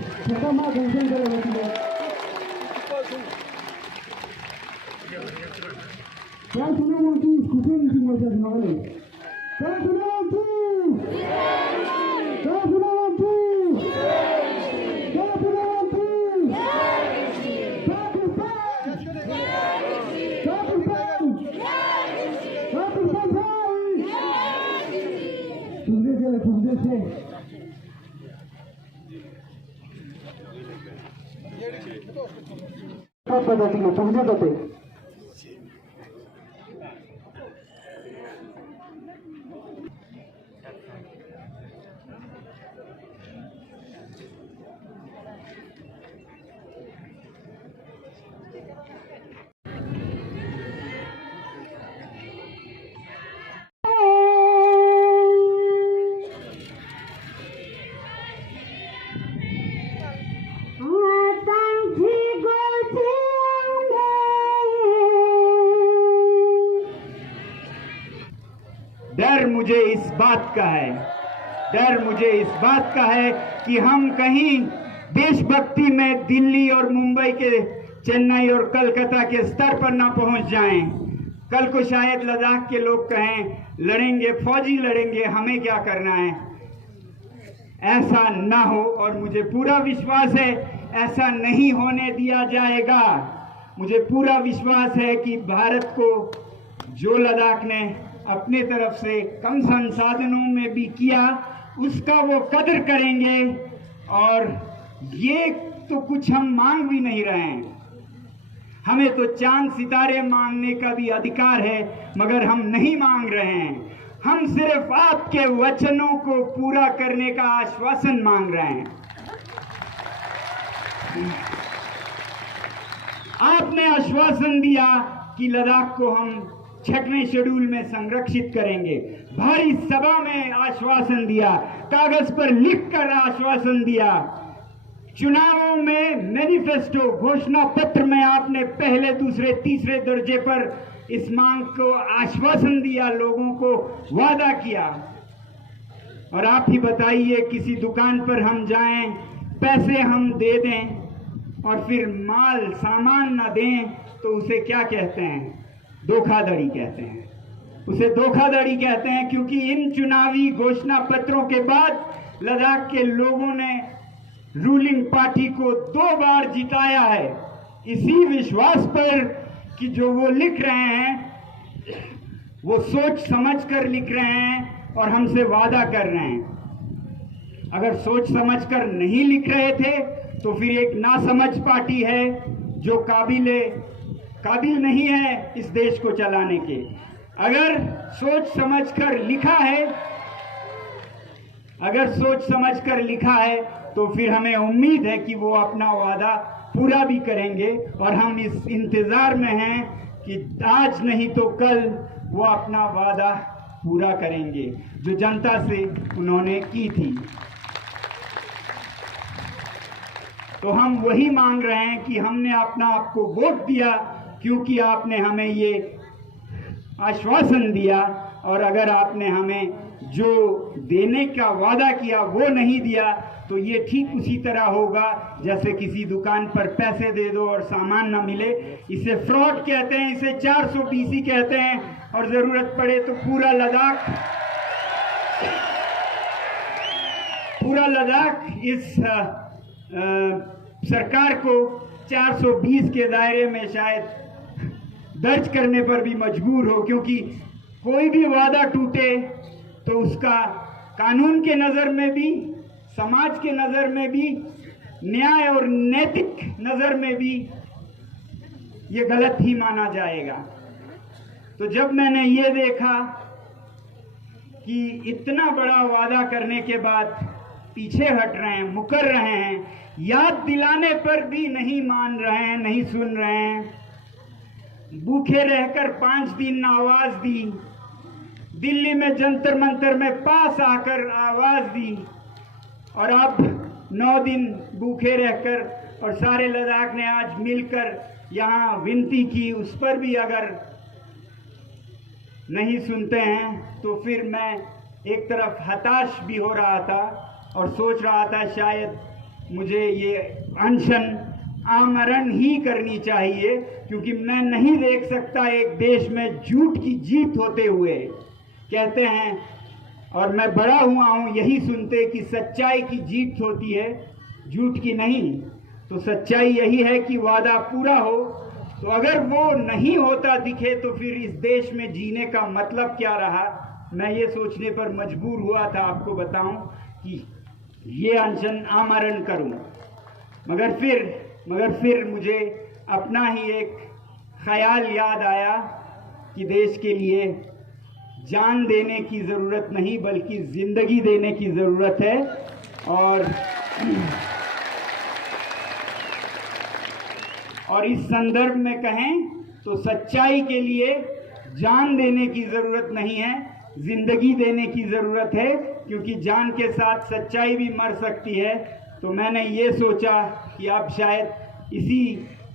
स्वतः घोषण करायला क्या सुना मोदी कुठून सिंहाच्या नावाने क्या सुना मोदी क्या सुना मोदी क्या सुना मोदी तुझे से पद्धतीने तुमचे जाते डर मुझे इस बात का है, डर मुझे इस बात का है कि हम कहीं देशभक्ति में दिल्ली और मुंबई के, चेन्नई और कलकत्ता के स्तर पर ना पहुंच जाएं। कल को शायद लद्दाख के लोग कहें लड़ेंगे, फौजी लड़ेंगे, हमें क्या करना है। ऐसा ना हो और मुझे पूरा विश्वास है ऐसा नहीं होने दिया जाएगा। मुझे पूरा विश्वास है कि भारत को जो लद्दाख ने अपने तरफ से कम संसाधनों में भी किया उसका वो कदर करेंगे। और ये तो कुछ हम मांग भी नहीं रहे हैं, हमें तो चांद सितारे मांगने का भी अधिकार है, मगर हम नहीं मांग रहे हैं। हम सिर्फ आपके वचनों को पूरा करने का आश्वासन मांग रहे हैं। आपने आश्वासन दिया कि लद्दाख को हम 6वें शेड्यूल में संरक्षित करेंगे, भारी सभा में आश्वासन दिया, कागज पर लिखकर आश्वासन दिया, चुनावों में मैनिफेस्टो घोषणा पत्र में आपने पहले, दूसरे, तीसरे दर्जे पर इस मांग को आश्वासन दिया, लोगों को वादा किया। और आप ही बताइए, किसी दुकान पर हम जाएं, पैसे हम दे दें और फिर माल सामान ना दें तो उसे क्या कहते हैं? धोखाधड़ी कहते हैं, उसे धोखाधड़ी कहते हैं। क्योंकि इन चुनावी घोषणा पत्रों के बाद लद्दाख के लोगों ने रूलिंग पार्टी को 2 बार जिताया है, इसी विश्वास पर कि जो वो लिख रहे हैं वो सोच समझ कर लिख रहे हैं और हमसे वादा कर रहे हैं। अगर सोच समझ कर नहीं लिख रहे थे तो फिर एक नासमझ पार्टी है जो काबिल नहीं है इस देश को चलाने के। अगर सोच समझ कर लिखा है, अगर सोच समझ कर लिखा है तो फिर हमें उम्मीद है कि वो अपना वादा पूरा भी करेंगे। और हम इस इंतजार में हैं कि आज नहीं तो कल वो अपना वादा पूरा करेंगे जो जनता से उन्होंने की थी। तो हम वही मांग रहे हैं कि हमने अपना आपको वोट दिया क्योंकि आपने हमें ये आश्वासन दिया, और अगर आपने हमें जो देने का वादा किया वो नहीं दिया तो ये ठीक उसी तरह होगा जैसे किसी दुकान पर पैसे दे दो और सामान ना मिले। इसे फ्रॉड कहते हैं, इसे 420 कहते हैं, और जरूरत पड़े तो पूरा लद्दाख इस सरकार को 420 के दायरे में शायद दर्ज करने पर भी मजबूर हो। क्योंकि कोई भी वादा टूटे तो उसका कानून के नज़र में भी, समाज के नज़र में भी, न्याय और नैतिक नज़र में भी ये गलत ही माना जाएगा। तो जब मैंने ये देखा कि इतना बड़ा वादा करने के बाद पीछे हट रहे हैं, मुकर रहे हैं, याद दिलाने पर भी नहीं मान रहे हैं, नहीं सुन रहे हैं, भूखे रहकर 5 दिन आवाज दी, दिल्ली में जंतर मंतर में पास आकर आवाज दी, और अब 9 दिन भूखे रहकर और सारे लद्दाख ने आज मिलकर यहाँ विनती की, उस पर भी अगर नहीं सुनते हैं तो फिर मैं एक तरफ हताश भी हो रहा था और सोच रहा था शायद मुझे ये अनशन आमरण ही करनी चाहिए, क्योंकि मैं नहीं देख सकता एक देश में झूठ की जीत होते हुए। कहते हैं और मैं बड़ा हुआ हूँ यही सुनते कि सच्चाई की जीत होती है, झूठ की नहीं। तो सच्चाई यही है कि वादा पूरा हो। तो अगर वो नहीं होता दिखे तो फिर इस देश में जीने का मतलब क्या रहा। मैं ये सोचने पर मजबूर हुआ था आपको बताऊं कि ये अनशन आमरण करूं। मगर फिर मुझे अपना ही एक ख्याल याद आया कि देश के लिए जान देने की ज़रूरत नहीं बल्कि ज़िंदगी देने की ज़रूरत है। और इस संदर्भ में कहें तो सच्चाई के लिए जान देने की ज़रूरत नहीं है, ज़िंदगी देने की ज़रूरत है, क्योंकि जान के साथ सच्चाई भी मर सकती है। तो मैंने ये सोचा कि अब शायद इसी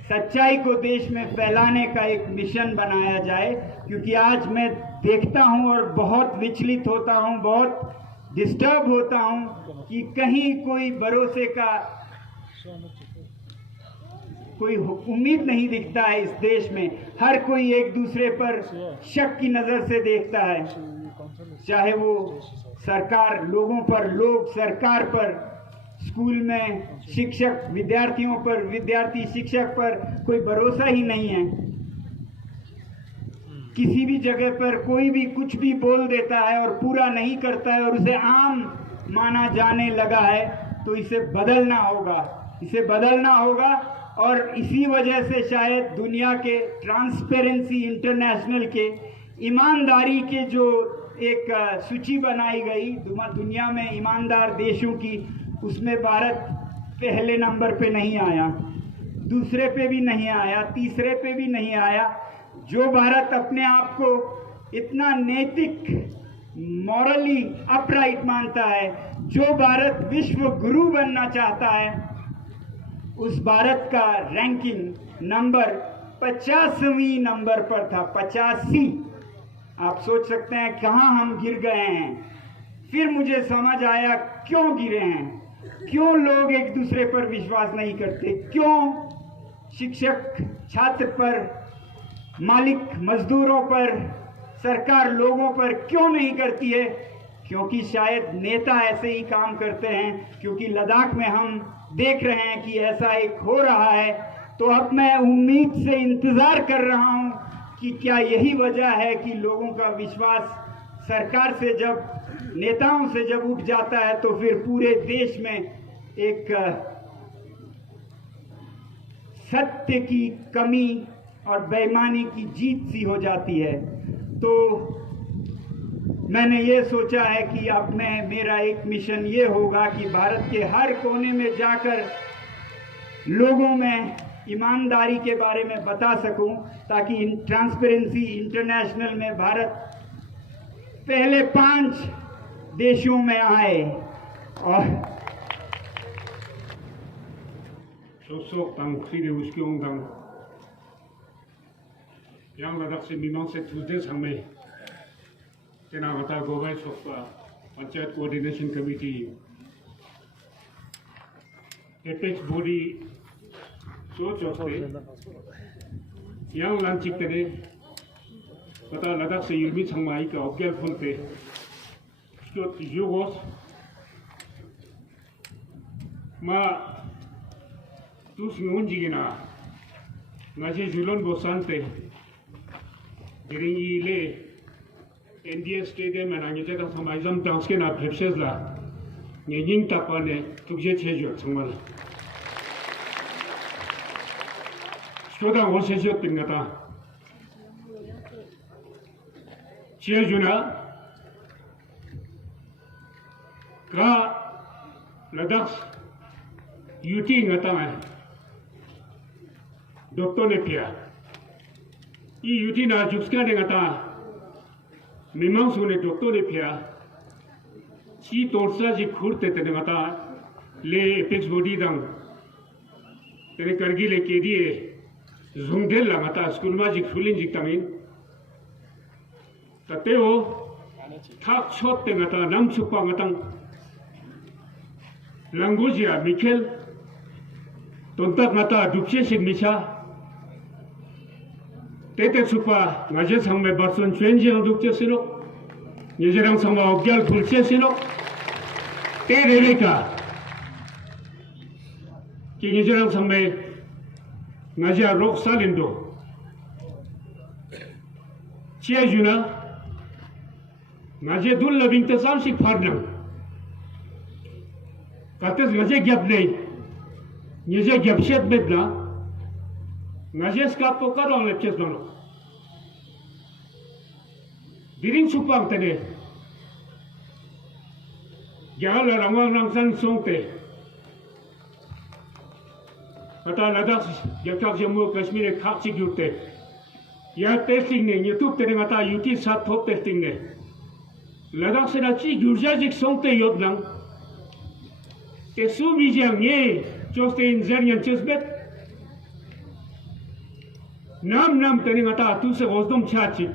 सच्चाई को देश में फैलाने का एक मिशन बनाया जाए, क्योंकि आज मैं देखता हूँ और बहुत विचलित होता हूँ, बहुत डिस्टर्ब होता हूँ कि कहीं कोई भरोसे का कोई उम्मीद नहीं दिखता है इस देश में। हर कोई एक दूसरे पर शक की नज़र से देखता है, चाहे वो सरकार लोगों पर, लोग सरकार पर, स्कूल में शिक्षक विद्यार्थियों पर, विद्यार्थी शिक्षक पर कोई भरोसा ही नहीं है। किसी भी जगह पर कोई भी कुछ भी बोल देता है और पूरा नहीं करता है और उसे आम माना जाने लगा है। तो इसे बदलना होगा और इसी वजह से शायद दुनिया के ट्रांसपेरेंसी इंटरनेशनल के ईमानदारी के जो एक सूची बनाई गई दुनिया में ईमानदार देशों की, उसमें भारत पहले नंबर पे नहीं आया, दूसरे पे भी नहीं आया, तीसरे पे भी नहीं आया। जो भारत अपने आप को इतना नैतिक, मॉरली अपराइट मानता है, जो भारत विश्व गुरु बनना चाहता है, उस भारत का रैंकिंग नंबर 50वीं नंबर पर था, 85। आप सोच सकते हैं कहाँ हम गिर गए हैं। फिर मुझे समझ आया क्यों गिरे हैं, क्यों लोग एक दूसरे पर विश्वास नहीं करते, क्यों शिक्षक छात्र पर, मालिक मजदूरों पर, सरकार लोगों पर क्यों नहीं करती है। क्योंकि शायद नेता ऐसे ही काम करते हैं, क्योंकि लद्दाख में हम देख रहे हैं कि ऐसा एक हो रहा है। तो अब मैं उम्मीद से इंतज़ार कर रहा हूं कि क्या यही वजह है कि लोगों का विश्वास सरकार से जब, नेताओं से जब उठ जाता है तो फिर पूरे देश में एक सत्य की कमी और बेईमानी की जीत सी हो जाती है। तो मैंने ये सोचा है कि अब मेरा एक मिशन ये होगा कि भारत के हर कोने में जाकर लोगों में ईमानदारी के बारे में बता सकूं, ताकि ट्रांसपेरेंसी इंटरनेशनल में भारत पहले 5 देशों में आए। और yang ladak se mimang se Tuesday sangme tena mata Gowai Sokpa Panchayat Coordination Committee apex body so chote yang lanchik tene mata ladak se yumi sangmai ka objel funte skot yugos ma tu singunjigina ngasi julon bosante Diringi le NDS Stadium and Anita Samazam Tanskin of Hepsesla, Ning Tapane, Tukje Chejo, Samal. Stoda was a shot in Gata Chejuna Gra Ladax UT Gatama Doctor Nepia. E UT ना जुस्का देंगता मिमांग सुने doctor ने फिया ची तोड़सा जी खुरते तेनेगता ले apex body दंग तेने करगी ले के दिए जुंगेल लगता स्कूल में जी खुलिन जी तमिन तते वो थाक छोट तेंगता नम छुपा गतंग लंगोजिया Michelle tontak ngata dupse sigmisa tete supa ngaje sangme barson chwenjeng dukche sino nijerang sangma ogyal bulche sino te rebeka ki nijerang sangme ngaje rok salindo chia juna ngaje dul labing te samsik farnang kates ngaje gyap nei nije gyap shet bedna ngaje skap ko karong lepches nono diring supang tene gyal rangwang rangsan songte kata ladak yakak jamu kashmir khak chi gyurte ya testing ne youtube tene ngata youtube sat thop testing ne ladak se na chi gyurja jik songte yodnang te su mi jang ye choste in zeryan chesbet nam tene ngata tu se gozdom chachi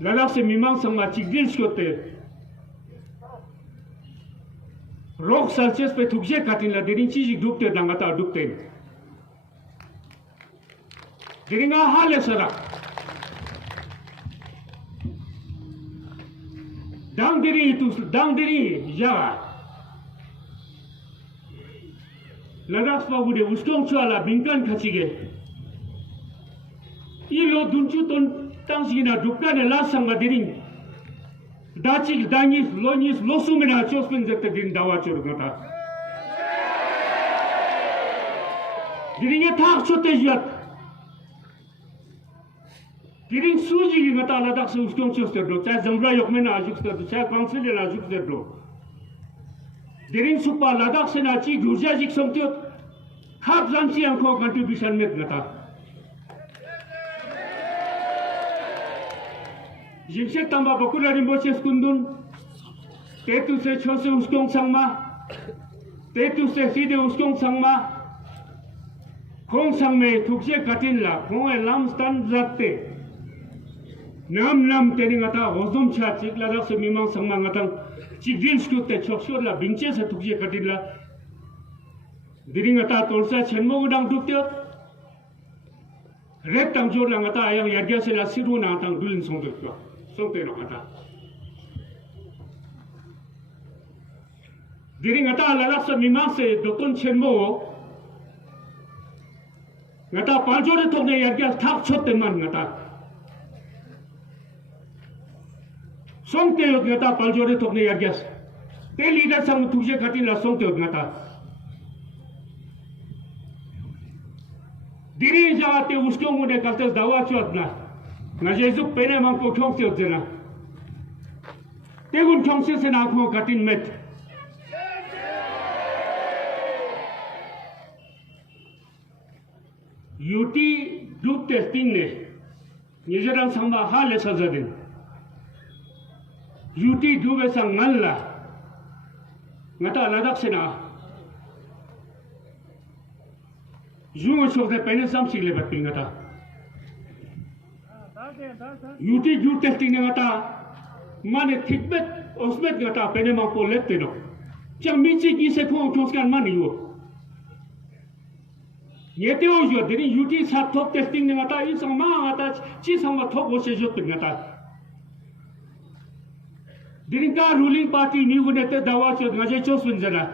ladak se mimang sangma chigdil skote rok salches pe thukje katin la derin chi dukte dangata dukte deringa hale sara dang diri ja ladak pa bude uskong chala bingkan khachige ilo dunchu ton tangsina dukane la sanga diring dachik dangis lonis losumena chospen jekte din dawa chur gata diringe thak chote jat diring suji gata ladak se uskong choste do cha jambra yokmena ajukste do cha council la ajukste do diring supa ladak se na chi gurja jik somtiot khap jansi anko contribution met gata Jimsek tamba bakula rimboche skundun tetu se chose uskong sangma tetu se side uskong sangma khong sangme thukse katin la khong lam stan zatte nam teni ngata hozom cha chik la rak se mimang sangma ngatang chigdin skute chokshor la bingche se thukse katin la diring ngata tolsa chenmo udang dukte rek tang jor la ngata ayang yargya se la siru na tang dulin song dukte Something like that. During a time, Lalasa Mimase, Doton Chenmo, Nata Panjore told the Yargas, Tap Chot the Man Nata. Something of Nata Panjore told the Yargas. They lead us some Tuje Katila Somte of Nata. Diri Jate Uskong de Castas Dawachotna. Najezu pene mangko khongse odena tegun khongse se na kho katin met UT group testing ne nijerang samba hale sajadin UT dube sang ngalla ngata ladak se na jungo chokde pene sam sigle batin ngata UT group testing ne ngata mane thikbet osbet ngata pene ma ko lette no chang michi ki se khong khoskan mani yo yete o jo deri UT sa top testing ne ngata i sang ma ngata chi sang ma top o se jo ngata deri ka ruling party ni go nete dawa che ngaje chos bin jana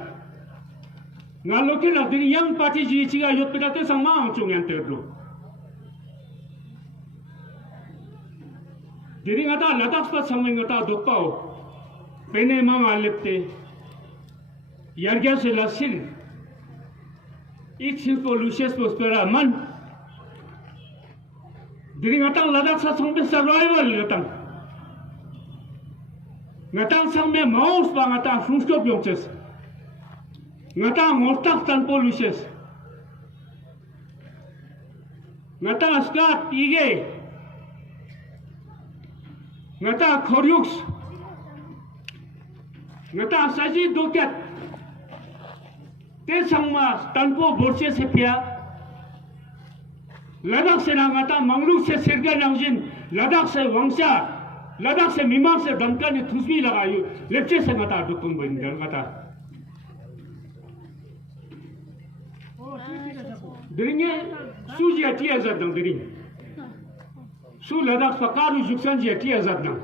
ngalo ke la deri yang party ji chi ga yot pe te sang ma ang chung yan te do diri ngata ladak pa samay ngata dokpao pene mama lepte yargya se lasin ich po luces prospera man diri ngata ladak sa sambe survival ngata sambe maus pa ngata funskop yongches ngata ngostak tan po luces ngata skat ige ngata khoryux ngata saji doket te sangma tanpo borche se pia ladak se na ngata mangluk se serga nangjin ladak se wangsa ladak se mimang se damka ni thusmi lagayu lepche se ngata dukun bin ngata Dirinya su jati azad nang diring. Su Ladakh Fakaru Juksan jati azad nang.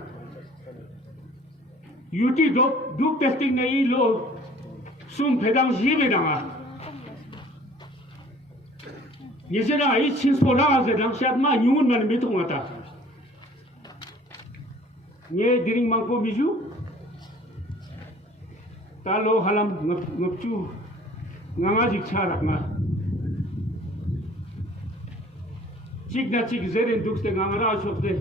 Yuti duk testing na ilo sum pedang jibe nanga. Yesera ai chins pola azad nang syat ma nyungun man betung ata. Nye diring mangko biju. Talo halam ngapcu nganga jikcha rakna. Cik na cik zeren duk ste nganga ra shokte.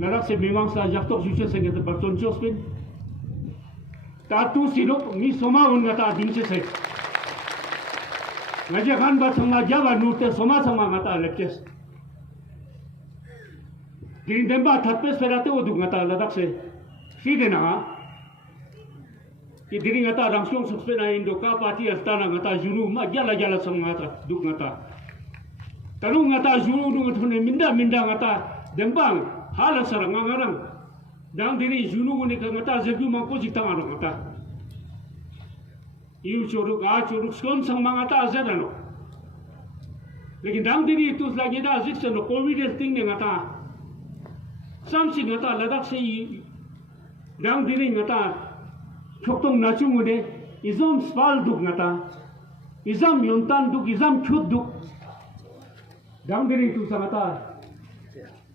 Ladak se mimang sa jaktok juche senge te barton chospin. Tatu sinuk ni soma unga ta dinche se. Ngaja khan ba sanga java nurte soma sama ngata lekes. Diring demba thatpes ferate oduk ngata ladak se. Side na कि दिरिंग आता रंगसों सुस्पे ना Indo का party Astana ngata juru ma jala sam ngata duk ngata talu ngata juru du ngthune minda ngata dembang hala sarang ngarang dang diri juru ni ka ngata jebu mangko jitang aro ngata iu choru ga choru skon sang ngata azerano lekin dang diri itu lagi da azikse no covid thing ne ngata samsi ngata ladak se dang diri ngata Choktung nachungune izam spal duk ngata izam yontan duk izam chut duk dangdiri tu samata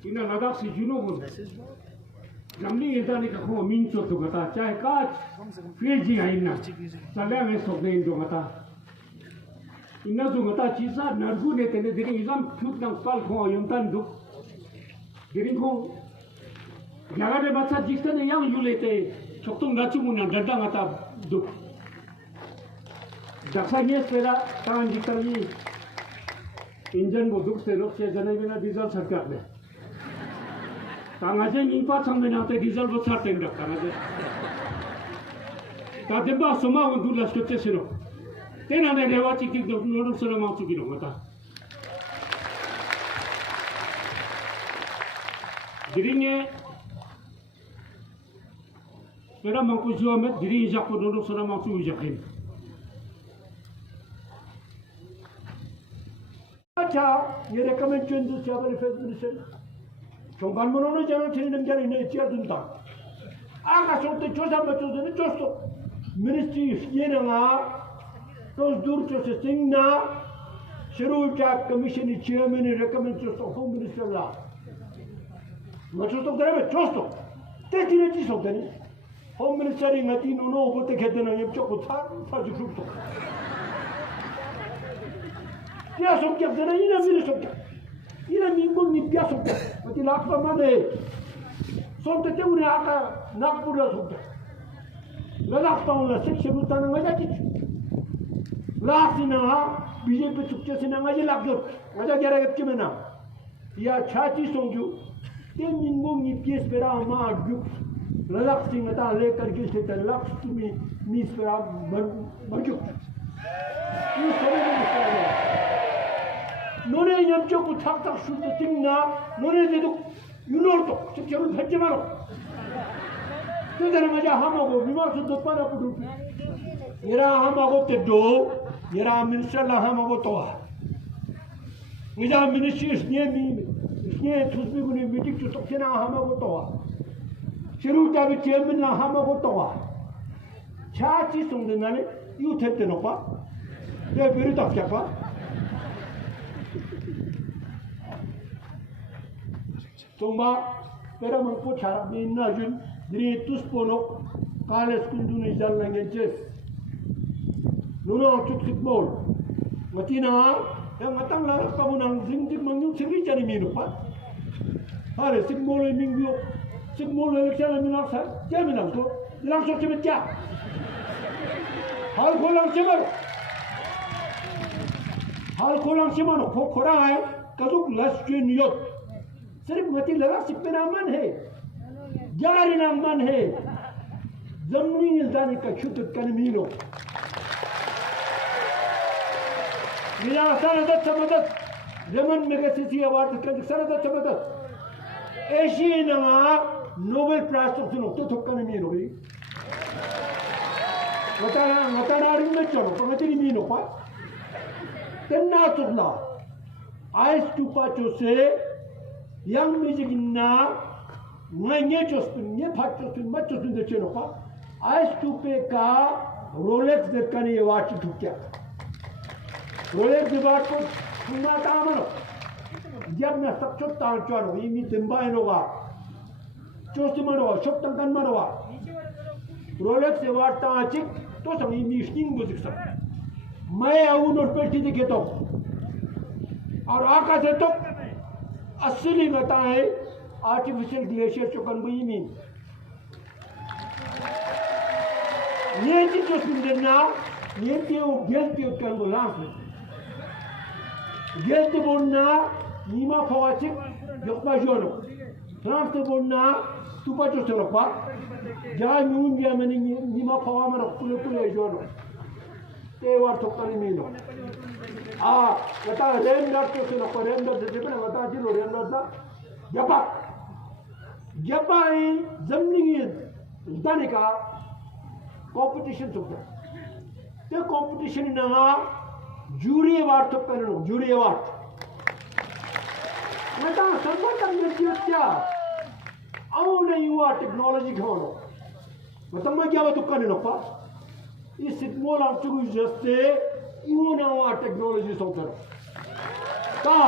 ina Ladakh si junubun jamli edani ka kho min chot duk ngata chahe kach feji aina salang e sok dein duk ngata ina duk ngata chisa nargu ne tene diri izam chut nang spal kho yontan duk diri kho jagade bacha jistane yang yulete Choktung nachungun danda ngata duk. Daksa spera tangan jikari injan bo duk se lok se janai bina diesel sarkar le. Tangaje ingpa samne nate diesel bo sarten dak tangaje. Ta demba soma undu laskote sero. Tena ne rewa chikik dok nodu sero ma chukino ngata. Diringe Pera mangku jua met diri jakpo dodo sona mangku jakim. Acha, ye recommend change the travel affairs minister. Chongkan monono jano chini namjari ne chia dunta. Aka sote chosa macho dene chosto. Ministry ye nga tos dur chose singna Schedule Track Commission chairman recommend chosto home minister la. Macho to dere chosto. Te tine chi so dene. Home Minister ngati nuno obote khedena yem choko tha jukru to dia som kya dena ina mire som kya ina mingo ni pya som kya mati lakpa mane som te une aka nagpur la som kya la lakpa la sekshe butana ngaja ki la sina BJP chukche sina ngaja lakjot ngaja gera gep kimena ya chachi songju te mingo ni pyes pera ma juk Ladakh sing ata lekar ke se Ladakh tumi mis pera barjuk you sabe ne nore yam chok thak shud sing na nore de you know to chekru bhajje maro to dera maja hamago bimar sud para pudu yera hamago te do yera minister la hamago to nija minister sne thusbi guni meeting to tokena hamago to Schedule Track chairman la hamago towa. Chachi songde nane you thette no pa. De biru tak pa. Tomba pera mangko chara bin na jun dri tusponok kale skundu ne jal langenches. Nuno chukit bol. Matina yang matang la pamunang jing mangyu siri jani minu pa. Hare simbol mingyo Sigmol election minang sa, kya minang to? Lang sok chimit kya? Hal ko lang chimano. Hal ko lang chimano. Ko khora hai, kaduk las yot. Sirf mati laga sippe na man hai. Jari na man hai. Zamni nilzani ka chutut kanimino. Mila sanadat samadat. Zaman Magazine Award ka sanadat samadat. Eshi na Nobel Prize to to kanimino bi. Ngata na rin na chalo, pangati ni mino pa. tenna tukla ais tupa chose yang mijigina nganye chospin nye phat chospin mat chospin de cheno pa ais tupe का Rolex de kani ye watch tukya Rolex de बात को सुना तामनो जब मैं सब चुप तां चोरो ये मी दिम्बा इनोगा चोस्टिमनो शोक्तंकन मनोवा रोलेक्स से वाट तां चिक तो सब ये मी स्टिंग बुझिक सब मैं आऊं और पेटी दिखे तो और आका से तो असली बताए आर्टिफिशियल ग्लेशियर चुकन बुई मीन ये चीज जो सुनना ये क्यों गेल क्यों कर बुलास में गेल तो बोलना नीमा फवाचिक जोखमा जोनो फ्रांस तो बोलना तुपा जो चलो पा जा न्यून गया मैंने नीमा फवा मरो कुले कुले जोनो ते वार तो कनी मीनो बता रेम डॉट तो चलो पर रेम डॉट से बना बता जी लो रेम डॉट ना जब आई जमनी दाने का competition tukta te competition na jury award to karno jury award mata sambatam nitya au na yuwa technology khono mata ma kya to karno pa is sitmol am chu juste you na wa technology so karo ta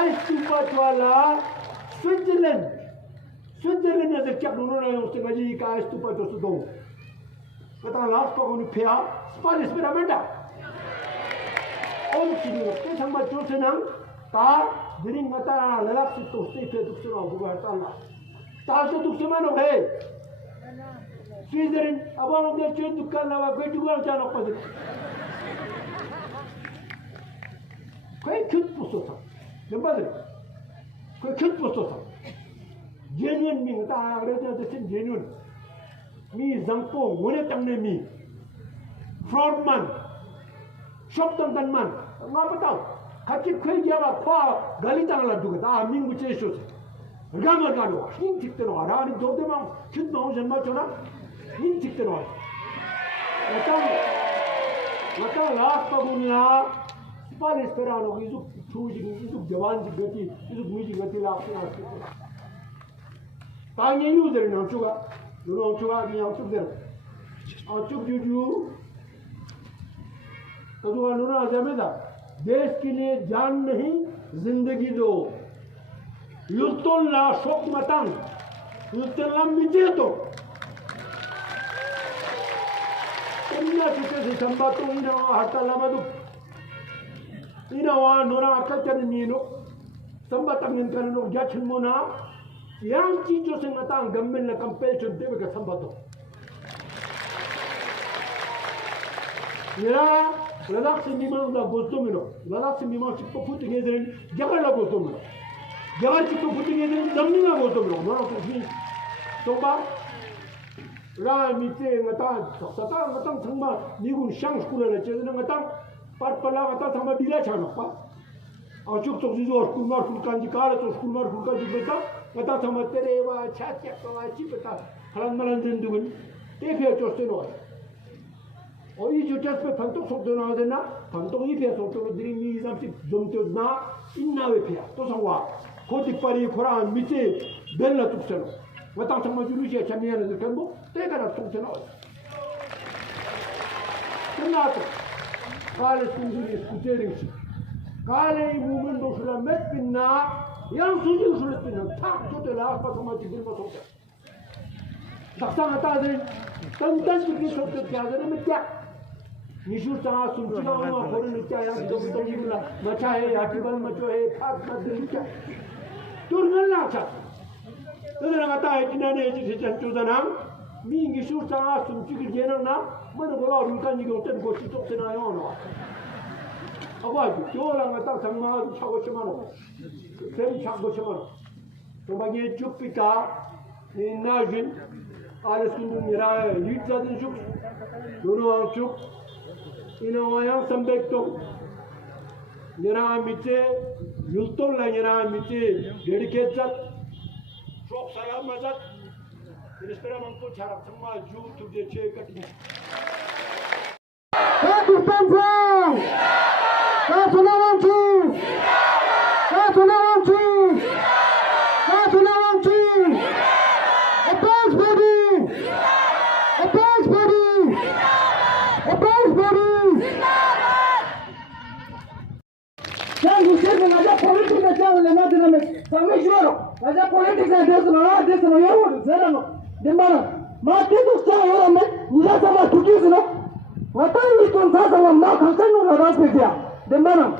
ai super wala Switzerland na de kya no na uste gaji ka super to do कता last को उन्हें फिया स्पालिस में रमेंडा ओम चिनी के संबंध जो से नंग ता दिनिंग मता ललाक से तो स्टे पे दुख से ना हुआ ताला ताल से दुख से मानो है स्विट्जरलैंड अब हम देश चुन दुख करना वा कोई दुख वाला जानो पड़े कोई खुद पुस्तो था नंबर कोई खुद पुस्तो था जेन्युइन में मता आगरे तो जेन्युइन मी जंगपो वने तंगने मी फ्रॉडमैन शॉप तंगनमैन ना बताओ खच्ची खोई गया बा खवा गली तंगला दुगता मिंग बुचे शो से गामर गानो हिंग थिकते नो आरानी दोदे मा खिद नो जन्म चोना हिंग थिकते नो मता लास्ट पगुनिया स्पाल स्पेरानो इजु छूजी जवान जी गति इजु मुजी गति लास्ट लास्ट तांगे यूजर ना चुगा दोनों चुका भी आउटुक दे आउटुक जुजू तो जो अनुरा जमेदा देश के लिए जान नहीं जिंदगी दो युक्तोल्ला शोक मतंग युक्तोल्ला मिटे तो इन्ना चिते से संबातो इना हटा लामदु इना वा Nora अकचन मीनो संबातंग इनकनो गचमोना yang cicu sing matang gamen na compassion dewe ka sambato yara ladak se mimang da gostomino ladak se mimang chippo futi ngedren jagar la gostomino jagar chippo futi ngedren damni na gostomino no ko hi to ba ra mi te ngata sata ngatang thangma nigun shang skula la che na ngatang par pala ngata thangma dila chano pa Açık çok zor kullar kulkancı kâle kullar kulkancı beta beta tamatere va chat ya kavachi beta falan malan zindugun tefe çosteno o iyi jutas pe fantok sokdona adena fantok iyi pe sokdona diri mi zamti zomto na inna ve pe to sawa koti pari khora mite bella tukseno beta tamajulu je chamiyana de kambo te kana tukseno Kenapa? Kâle sunduri skuterin Kale ibumen dosula met pinna yang suji usulit pinna tak chote la apa sama tigil ma sokta daksa ngata de tan suki sokta kya de me kya nishur ta sumchi la ma khorin kya yang do tangi la macha hai atibal macho hai phak ma de kya turgal la cha to de ngata hai tina ne ji se chantu da nam mi nishur ta sumchi ki jena na man gola rulkan ji go ten go si tok na yo no 아버지, 겨울랑 딱 장마도 차고 치마노, 샘 차고 치마노. 정말 쭉비까 이나진 아르스는 미라 유자든 쭉 요노왕 쭉 이나와양 삼백동 미라 밑에 율돌라 미라 밑에 데리케자 쪽 사람 맞아. 그래서라면 또 잘 정말 유튜브에 체크하기. Hey, ne sangi juro aja politika desu no yawo zera no dembana ma titu cha yoro me nila sama tukizu no watani ton sasa wa ma kankano na raspe dia dembana